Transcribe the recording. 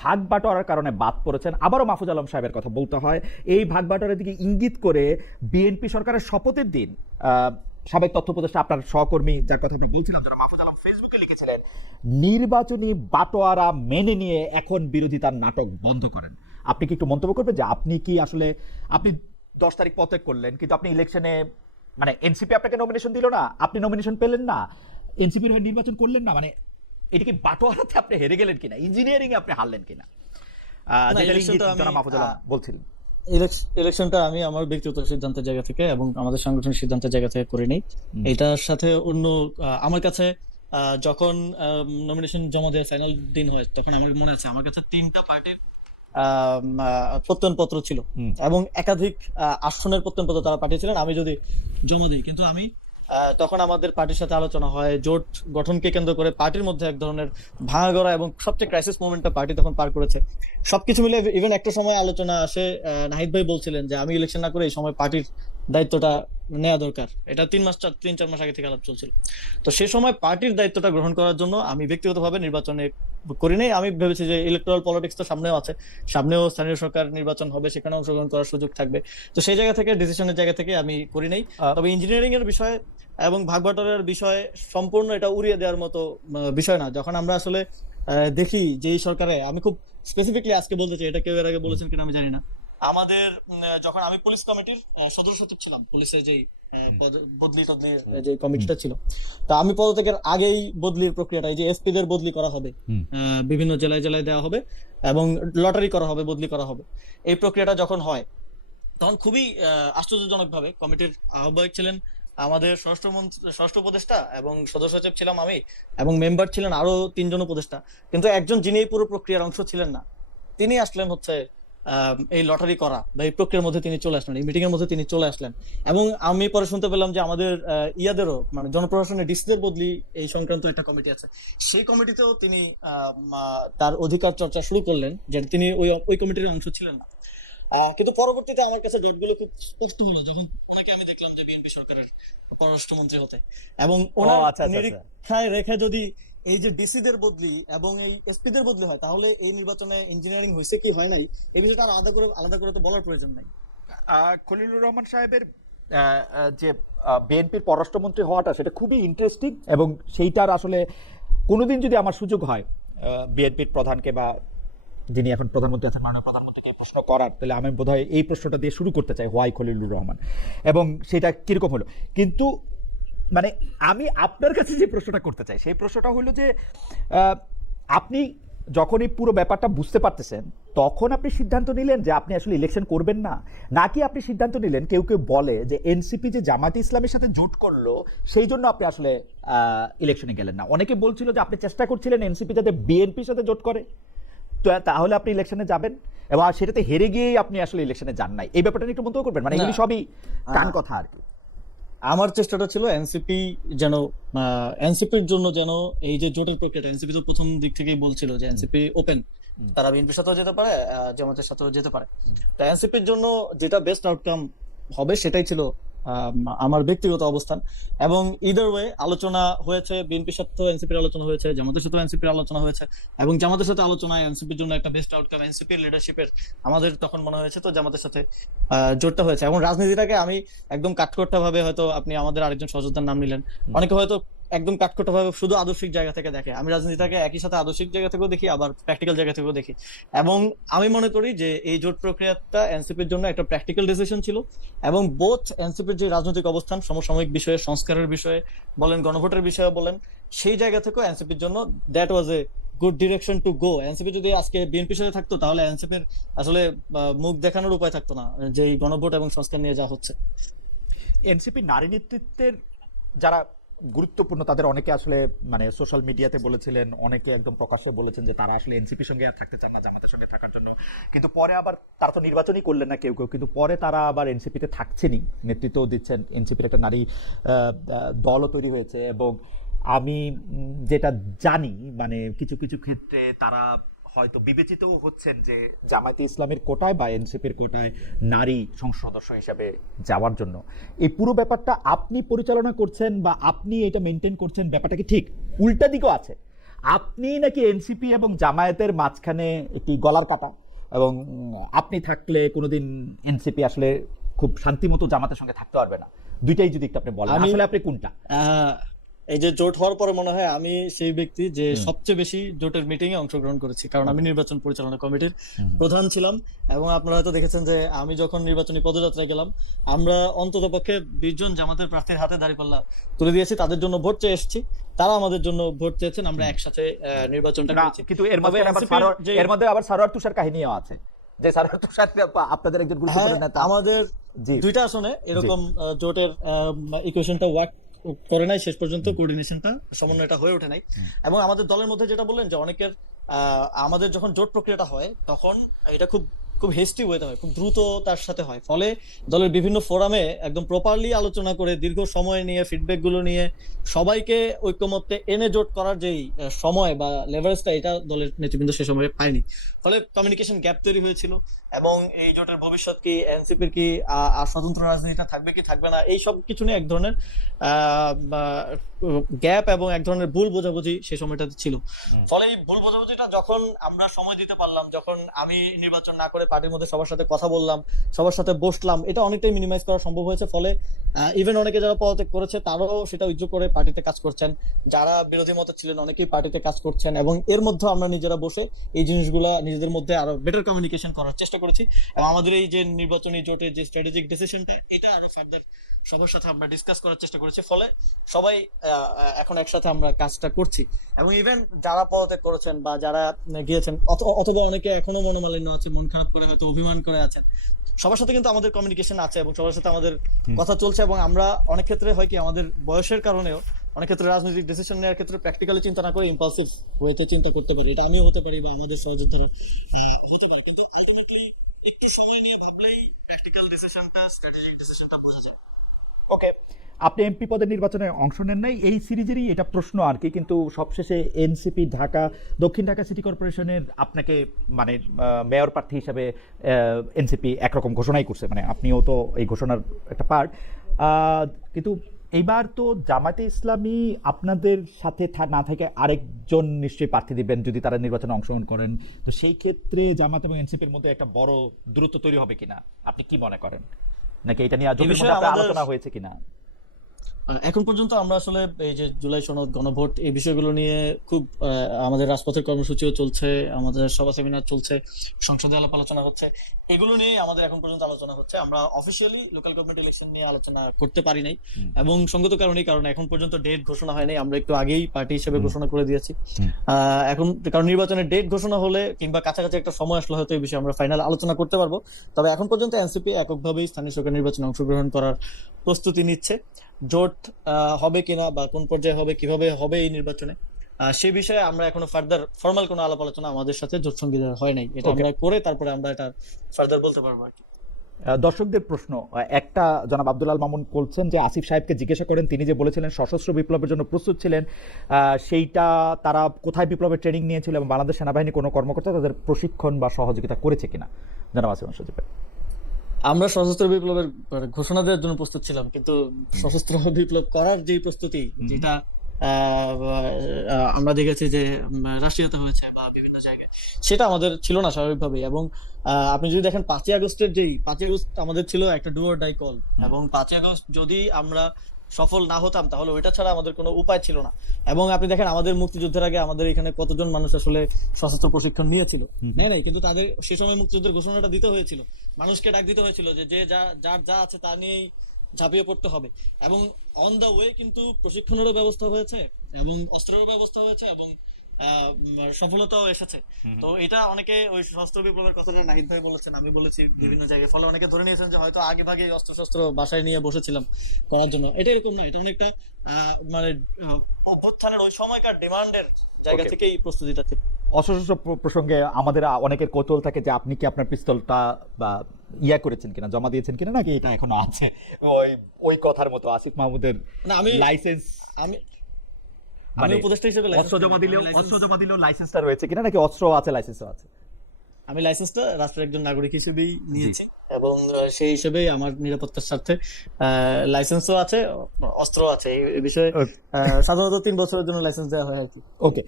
ভাগ বাটোয়ারার কারণে বাদ পড়েছেন। আবারও মাহফুজ আলম সাহেবের কথা বলতে হয়, এই ভাগ বাটোয়ারার দিকে ইঙ্গিত করে বিএনপি সরকারের শপথের দিন সাবেক তথ্য উপদেষ্টা আপনার সহকর্মী যার কথা আমরা বলছিলাম, যারা মাহফুজ আলম ফেসবুকে লিখেছিলেন, নির্বাচনী বাটোয়ারা মেনে নিয়ে এখন বিরোধিতার নাটক বন্ধ করেন। আপনি কি একটু মন্তব্য করবেন যে আপনি কি আসলে, আপনি 10 তারিখ পদত্যাগ করলেন কিন্তু আপনি ইলেকশনে, মানে এনসিপি আপনাকে নমিনেশন দিল না, আপনি নমিনেশন পেলেন না, এনসিপির হয়ে নির্বাচন করলেন না, মানে এটা কি বাটোয়ারাতে আপনি হেরে গেলেন কিনা, ইঞ্জিনিয়ারিং এ আপনি হারলেন কিনা, যেটা ইঙ্গিত জনাব মাহফুজ আলম বলছিলেন? ইলেকশনটা আমি আমার ব্যক্তিগত সিদ্ধান্তের জায়গা থেকে এবং আমাদের সাংগঠনিক সিদ্ধান্তের জায়গা থেকে করি নাই। এটার সাথে অন্য আমার কাছে যখন নমিনেশন জমা দেওয়ার ফাইনাল দিন হয়, তখন আমার মনে আছে আমার কাছে 3টা পার্টির প্রত্যয়নপত্র ছিল এবং একাধিক আসনের প্রত্যয়নপত্র তারা পাঠিয়েছিলেন আমি যদি জমা দিই। কিন্তু আমি তখন আমাদের পার্টির সাথে আলোচনা হয়, জোট গঠনকে কেন্দ্র করে পার্টির মধ্যে এক ধরনের ভাঙাগড়া এবং সবচেয়ে ক্রাইসিস মোমেন্টটা পার্টি তখন পার করেছে। সবকিছু মিলে ইভেন একটা সময় আলোচনা আসে, নাহিদ ভাই বলছিলেন যে আমি ইলেকশন না করে এই সময় পার্টির দায়িত্বটা নেওয়া দরকার। এটা 3-4 মাস আগে থেকে আলাপ চলছিল। তো সে সময় পার্টির দায়িত্বটা গ্রহণ করার জন্য আমি ব্যক্তিগতভাবে নির্বাচনে করি নাই। আমি ভেবেছি যে ইলেকট্রাল পলিটিক্স তো সামনেও আছে, সামনেও স্থানীয় সরকার নির্বাচন হবে, সেখানে অংশগ্রহণ করার সুযোগ থাকবে। তো সেই জায়গা থেকে, ডিসিশনের জায়গা থেকে আমি করি নাই। তবে ইঞ্জিনিয়ারিং এর বিষয়ে এবং ভাগবাটোয়ারার বিষয়ে সম্পূর্ণ এটা উড়িয়ে দেওয়ার মতো বিষয় না। যখন আমরা আসলে দেখি যে এই সরকারে, আমি খুব স্পেসিফিকলি আজকে বলতে চাই, এটা কেউ এর আগে বলেছেন কিনা আমি জানি না, আমাদের যখন আমি পুলিশ কমিটির সদস্য সচিব ছিলাম, পুলিশের যে বদলি টদলি যে কমিটিটা ছিল, তা আমি পদত্যাগের আগেই বদলির প্রক্রিয়াটা, এই যে এসপি দের বদলি করা হবে, বিভিন্ন জেলায় জেলায় দেওয়া হবে এবং লটারি করা হবে, বদলি করা হবে, এই প্রক্রিয়াটা যখন হয় তখন খুবই আশ্চর্যজনক ভাবে কমিটির আহ্বায়ক ছিলেন আমাদের ষষ্ঠ উপদেষ্টা এবং সদস্য সচিব ছিলাম আমি, এবং মেম্বার ছিলেন আরো 3জন উপদেষ্টা। কিন্তু একজন যিনি এই পুরো প্রক্রিয়ার অংশ ছিলেন না, তিনি আসলেন হচ্ছে এই লটারি করা বা এই প্রক্রিয়ার মধ্যে তিনি চলে আসলেন, এই মিটিং এর মধ্যে তিনি চলে আসলেন। এবং আমি পরে শুনতে পেলাম যে আমাদের ইয়াদেরও, মানে জনপ্রশাসনের ডিসিদের বদলি এই সংক্রান্ত একটা কমিটি আছে, সেই কমিটিতেও তিনি তার অধিকার চর্চা শুরু করলেন, যে তিনি ওই কমিটির অংশ ছিলেন না। কিন্তু পরবর্তীতে আমার কাছে ডটগুলো খুব স্পষ্ট হলো যখন ওনাকে আমি দেখলাম যে বিএনপি সরকারের পররাষ্ট্রমন্ত্রী হতে, এবং ওনার নিরীক্ষায় রেখে যদি এই যে ডিসিদের বদলি এবং এই এসপি দের বদলি হয়, তাহলে এই নির্বাচনে ইঞ্জিনিয়ারিং হয়েছে কি হয় নাই, এই বিষয়টা আলাদা করে তো বলার প্রয়োজন নাই। খলিলুর রহমান সাহেবের যে বিএনপির পররাষ্ট্রমন্ত্রী হওয়াটা, সেটা খুবই ইন্টারেস্টিং, এবং সেইটার আসলে কোনোদিন যদি আমার সুযোগ হয় বিএনপির প্রধানকে বা যিনি এখন প্রধানমন্ত্রী আছেন মাননীয় প্রধানমন্ত্রীকে প্রশ্ন করার, তাহলে আমি বোধহয় এই প্রশ্নটা দিয়ে শুরু করতে চাই, হোয়াই খলিলুর রহমান, এবং সেটা কিরকম হলো। কিন্তু মানে আমি আপনার কাছে যে প্রশ্নটা করতে চাই, সেই প্রশ্নটা হলো যে আপনি যখন এই পুরো ব্যাপারটা বুঝতে পারতেছেন, তখন আপনি সিদ্ধান্ত নিলেন যে আপনি আসলে ইলেকশন করবেন না, নাকি আপনি সিদ্ধান্ত নিলেন, কেউ কেউ বলে যে এনসিপি যে জামাতে ইসলামের সাথে জোট করলো সেই জন্য আপনি আসলে ইলেকশনে গেলেন না? অনেকে বলছিল যে আপনি চেষ্টা করছিলেন এনসিপি যাতে বিএনপির সাথে জোট করে, তো তাহলে আপনি ইলেকশনে যাবেন, এবং সেটাতে হেরে গিয়েই আপনি আসলে ইলেকশনে যান নাই। এই ব্যাপারটা নিয়ে একটু মন্তব্য করবেন? মানে এগুলি সবই কান কথা আর কি। আমার চেষ্টাটা ছিল এনসিপির জন্য যেন এই যে জোটের প্রক্রিয়াটা, এনসিপি তো প্রথম দিক থেকেই বলছিল যে এনসিপি ওপেন, তারা বিএনপির সাথেও যেতে পারে, জামাতের সাথেও যেতে পারে। তো এনসিপির জন্য যেটা বেস্ট আউটকাম হবে সেটাই ছিল আমার ব্যক্তিগত অবস্থান। এবং ইদার ওয়ে আলোচনা হয়েছে, বিএনপির সাথেও এনসিপির আলোচনা হয়েছে, জামাতের সাথেও এনসিপির আলোচনা হয়েছে, এবং জামাতের সাথে আলোচনায় এনসিপির জন্য একটা বেস্ট আউটকাম এনসিপির লিডারশিপের আমাদের তখন মনে হয়েছে, তো জামাতের সাথে জোটটা হয়েছে। এবং রাজনীতিটাকে আমি একদম কাঠখোট্টা ভাবে, হয়তো আপনি আমাদের আরেকজন সহযোদ্ধার নাম নিলেন, অনেকে হয়তো একদম কাঠখোট্টা ভাবে শুধু আদর্শিক জায়গা থেকে দেখে, আমি রাজনীতিটাকে একই সাথে আদর্শিক জায়গা থেকেও দেখি, আবার প্র্যাকটিক্যাল জায়গা থেকেও দেখি। এবং আমি মনে করি যে এই জোট প্রক্রিয়াটা এনসিপির জন্য একটা প্র্যাকটিক্যাল ডিসিশন ছিল, এবং বোথ এনসিপির যে রাজনৈতিক অবস্থান, সমসাময়িক বিষয়ে, সংস্কারের বিষয়ে বলেন, গণভোটের বিষয়ে বলেন, সেই জায়গা থেকেও এনসিপির জন্য that was a good direction to go. NCP যদি আজকে বিএনপির সাথে থাকতো, তাহলে এনসিপির আসলে মুখ দেখানোর উপায় থাকতো না, যে এই গণভোট এবং সংস্কার নিয়ে যা হচ্ছে। এনসিপি নারী নেতৃত্বের যারা গুরুত্বপূর্ণ, তাদের অনেকে আসলে মানে সোশ্যাল মিডিয়াতে বলেছিলেন, অনেকে একদম প্রকাশ্যে বলেছেন যে তারা আসলে এনসিপির সঙ্গে আর থাকতে চান না, জামাতের সঙ্গে থাকার জন্য। কিন্তু পরে আবার তারা তো নির্বাচনই করলেন না কেউ কেউ, কিন্তু পরে তারা আবার এনসিপিতে থাকছেনই, নেতৃত্বও দিচ্ছেন, এনসিপির একটা নারী দলও তৈরি হয়েছে। এবং আমি যেটা জানি, মানে কিছু কিছু ক্ষেত্রে তারা হয়তো বিবেচিতও হচ্ছেন যে জামায়াতে ইসলামের কোটায় বা এনসিপির কোটায় নারী সংসদ সদস্য হিসাবে যাওয়ার জন্য। এই পুরো ব্যাপারটা আপনি পরিচালনা করছেন বা আপনি এটা মেনটেন করছেন, ব্যাপারটা কি ঠিক? উল্টা দিকও আছে, আপনি নাকি এনসিপি এবং জামায়াতের মাঝখানে একটি গলার কাটা, এবং আপনি থাকলে কোনোদিন এনসিপি আসলে খুব শান্তিমতো জামাতের সঙ্গে থাকতে পারবে না। দুইটাই যদি একটু আপনি বলেন, আমি আসলে আপনি কোনটা? আহ, এই যে জোট হওয়ার পরে মনে হয় আমি সেই ব্যক্তি যে সবচেয়ে বেশি জোটের মিটিং এ অংশগ্রহণ করেছি, কারণ আমি নির্বাচন পরিচালনা কমিটির প্রধান ছিলাম। এবং আপনারা হয়তো দেখেছেন যে আমি যখন নির্বাচনী পদযাত্রায় গেলাম, আমরা অন্ততপক্ষে 20 জন জামাতের প্রার্থীর হাতে দাঁড়িপাল্লা তুলে দিয়েছি, তাদের জন্য ভোট চেয়ে এসেছি, তারা আমাদের জন্য ভোট চেয়েছেন, আমরা একসাথে নির্বাচনটা না, করেছি। কিন্তু এর মধ্যে তবে আবার NCP র যে এর মধ্যে আবার সারোয়ার তুষার কাহিনীও আছে, যে সারোয়ার তুষার আপনাদের একজন গুরুত্বপূর্ণ হ্যাঁ, নেতা। আমাদের জি। দুইটা আসনে এরকম জোটের ইকুয়েশনটা ওয়ার্ক করে নাই শেষ পর্যন্ত, কোঅর্ডিনেশনটা সমন্বয়টা হয়ে ওঠে নাই। এবং আমাদের দলের মধ্যে যেটা বললেন যে অনেকের আমাদের যখন জোট প্রক্রিয়াটা হয় তখন এটা খুব খুব হেস্টি ওয়েতে হয়, খুব দ্রুত তার সাথে হয়, ফলে দলের বিভিন্ন ফোরামে একদম প্রপারলি আলোচনা করে দীর্ঘ সময় নিয়ে ফিডব্যাক গুলো নিয়ে সবাইকে ঐক্যমত্যে এনে জোট করার যেই সময় বা লেভারেজটা, এটা দলের নেতৃবৃন্দ সে সময় পায়নি। ফলে কমিউনিকেশন গ্যাপ তৈরি হয়েছিল। এবং এই জোটের ভবিষ্যৎ কি, এনসিপির কি আর স্বতন্ত্র রাজনীতিটা থাকবে কি থাকবে না, এই সব কিছু নিয়ে এক ধরনের গ্যাপ এবং এক ধরনের ভুল বোঝাবুঝি সে সময়টাতে ছিল। ফলে এই ভুল বোঝাবুঝিটা যখন আমরা সময় দিতে পারলাম, যখন আমি নির্বাচন না করে পার্টির মধ্যে সবার সাথে কথা বললাম, সবার সাথে বসলাম, এটা অনেকটাই মিনিমাইজ করা সম্ভব হয়েছে। ফলে ইভেন অনেকে যারা পদত্যাগ করেছে তারাও সেটা উইথড্র করে পার্টিতে কাজ করছেন, যারা বিরোধী মত ছিলেন অনেকেই পার্টিতে কাজ করছেন। এবং এর মধ্যে আমরা নিজেরা বসে এই জিনিসগুলা নিজেদের মধ্যে আরো বেটার কমিউনিকেশন করার চেষ্টা করেছি। এবং আমাদের এই যে নির্বাচনী জোটের যে স্ট্র্যাটেজিক ডিসিশনটা, এটা আরো ফার্দার সবার সাথে আমরা ডিসকাস করার চেষ্টা করেছি। ফলে সবাই এখন একসাথে আমরা কাজটা করছি। এবং ইভেন যারা পদত্যাগ করেছেন বা যারা গিয়েছেন, অথবা অনেকে এখনো মনোমালিন্য আছে, মন খারাপ করে হয়তো অভিমান করে আছেন, সবার সাথে কিন্তু আমাদের কমিউনিকেশন আছে এবং সবার সাথে আমাদের কথা চলছে। এবং আমরা অনেক ক্ষেত্রে হয় কি, আমাদের বয়সের কারণেও অনেক ক্ষেত্রে রাজনৈতিক ডিসিশন নেওয়ার ক্ষেত্রে প্র্যাকটিক্যালি চিন্তা না করে ইম্পালসিভ ওয়েতে চিন্তা করতে পারি। এটা আমিও হতে পারি বা আমাদের সহযোদ্ধারা হতে পারে, কিন্তু আলটিমেটলি একটু সময় নিয়ে ভাবলেই প্র্যাকটিক্যাল ডিসিশনটা, স্ট্র্যাটেজিক ডিসিশনটা বোঝা যায়। ওকে, আপনি এমপি পদের নির্বাচনে অংশ নেন নাই, এই সিরিজেরই এটা প্রশ্ন আর কি, কিন্তু সবশেষে এনসিপি ঢাকা, দক্ষিণ ঢাকা সিটি কর্পোরেশনের আপনাকে মানে মেয়র প্রার্থী হিসাবে এনসিপি একরকম ঘোষণাই করছে, মানে আপনিও তো এই ঘোষণার একটা পার্ট। কিন্তু এইবার তো জামায়াতে ইসলামী আপনাদের সাথে না থেকে আরেকজন নিশ্চয়ই প্রার্থী দিবেন যদি তারা নির্বাচনে অংশগ্রহণ করেন, তো সেই ক্ষেত্রে জামায়াত এবং এনসিপির মধ্যে একটা বড় দূরত্ব তৈরি হবে কিনা, আপনি কি মনে করেন? নাকি এটা নিয়ে জোটের মধ্যে আপনার আলোচনা হয়েছে কিনা? এখন পর্যন্ত আমরা আসলে এই যে জুলাই সনদ, গণভোট, এই বিষয়গুলো নিয়ে খুব আমাদের রাজপথের কর্মসূচিও চলছে, আমাদের সভা সেমিনার চলছে, সংসদে আলাপ আলোচনা হচ্ছে, এগুলো নিয়ে আমাদের এখন পর্যন্ত আলোচনা হচ্ছে। আমরা অফিসিয়ালি লোকাল গভর্নমেন্ট ইলেকশন নিয়ে আলোচনা করতে পারি নাই, এবং সঙ্গত কারণেই, কারণ এখন পর্যন্ত ডেট ঘোষণা হয় নাই। আমরা একটু আগেই পার্টি হিসেবে ঘোষণা করে দিয়েছি। এখন কারণ নির্বাচনের ডেট ঘোষণা হলে কিংবা কাছাকাছি একটা সময় আসলে হয়তো এই বিষয়ে আমরা ফাইনাল আলোচনা করতে পারবো। তবে এখন পর্যন্ত এনসিপি এককভাবেই স্থানীয় সরকার নির্বাচনে অংশগ্রহণ করার প্রস্তুতি নিচ্ছে। জোট হবে কিনা বা কোন পর্যায়ে হবে, কিভাবে হবে এই নির্বাচনে, সেই বিষয়ে আমরা এখনো ফার্দার ফর্মাল কোনো আলাপ আলোচনা আমাদের সাথে জোট সঙ্গীদের হয় নাই। এটা আমরা করে তারপরে আমরা এটা ফার্দার বলতে পারবো আর কি। দর্শকদের প্রশ্ন একটা, জনাব আব্দুল আল মামুন বলছেন যে আসিফ সাহেবকে জিজ্ঞাসা করেন, তিনি যে বলেছিলেন সশস্ত্র বিপ্লবের জন্য প্রস্তুত ছিলেন, সেইটা তারা কোথায় বিপ্লবের ট্রেনিং নিয়েছিল এবং বাংলাদেশ সেনাবাহিনী কোনো কর্মকর্তা তাদের প্রশিক্ষণ বা সহযোগিতা করেছে কিনা? জনাব আসিফ সজীব ভাই। আমরা সশস্ত্র বিপ্লবের ঘোষণা দেওয়ার জন্য প্রস্তুত ছিলাম, কিন্তু সশস্ত্র বিপ্লব করার যে প্রস্তুতি, যেটা আমরা দেখেছি যে রাশিয়াতে হয়েছে বা বিভিন্ন জায়গায়, সেটা আমাদের ছিল না স্বাভাবিকভাবেই। এবং আপনি যদি দেখেন 5ই আগস্টের যেই 5ই আগস্ট আমাদের ছিল একটা ডু অর ডাই কল, এবং 5ই আগস্ট যদি আমরা সফল না হতাম তাহলে ওইটা ছাড়া আমাদের কোনো উপায় ছিল না। এবং আপনি দেখেন আমাদের মুক্তিযুদ্ধের আগে আমাদের এখানে কতজন মানুষ আসলে সশস্ত্র প্রশিক্ষণ নিয়েছিল, নাই, কিন্তু তাদের সে সময় মুক্তিযুদ্ধের ঘোষণাটা দিতে হয়েছিল, মানুষকে ডাক দিতে হয়েছিল যে যে যার যা আছে তা নিয়েই ঝাঁপিয়ে পড়তে হবে। এবং অন দা ওয়ে কিন্তু প্রশিক্ষণেরও ব্যবস্থা হয়েছে এবং অস্ত্রেরও ব্যবস্থা হয়েছে এবং সফলতাও এসেছে। তো এটা অনেকে ওই সশস্ত্র বিপ্লবের কথাটা নাহিদ ভাই বলেছেন, আমি বলেছি বিভিন্ন জায়গায়, ফলে অনেকে ধরে নিয়েছেন যে হয়তো আগে ভাগে অস্ত্র শস্ত্র বাসায় নিয়ে বসেছিলাম করার জন্য। এটা এরকম না, এটা অনেকটা মানে অভ্যুত্থানের ওই সময়কার ডিমান্ডের জায়গা থেকে এই প্রস্তুতিটা ছিল। অসশস্ত্র প্রসঙ্গে আমাদের অনেকের কৌতূহল থাকে যে আপনি কি আপনার পিস্তলটা বা করেছেন কিনা, জমা দিয়েছেন কিনা, নাকি এটা এখনো আছে ওই কথার মতো আসিফ মাহমুদের লাইসেন্স? আমি উপদেষ্টা হিসেবে অস্ত্র জমা দিলেও লাইসেন্সটা রয়েছে কিনা, নাকি অস্ত্র আছে লাইসেন্সও আছে? আমি লাইসেন্সটা রাষ্ট্রের একজন নাগরিক হিসেবেই নিয়েছি, এবং সেই হিসেবেই আমার নিরাপত্তার স্বার্থে লাইসেন্সও আছে, অস্ত্র আছে। এই বিষয়ে সাধারণত 3 বছরের জন্য লাইসেন্স দেওয়া হয় আর কি। ওকে।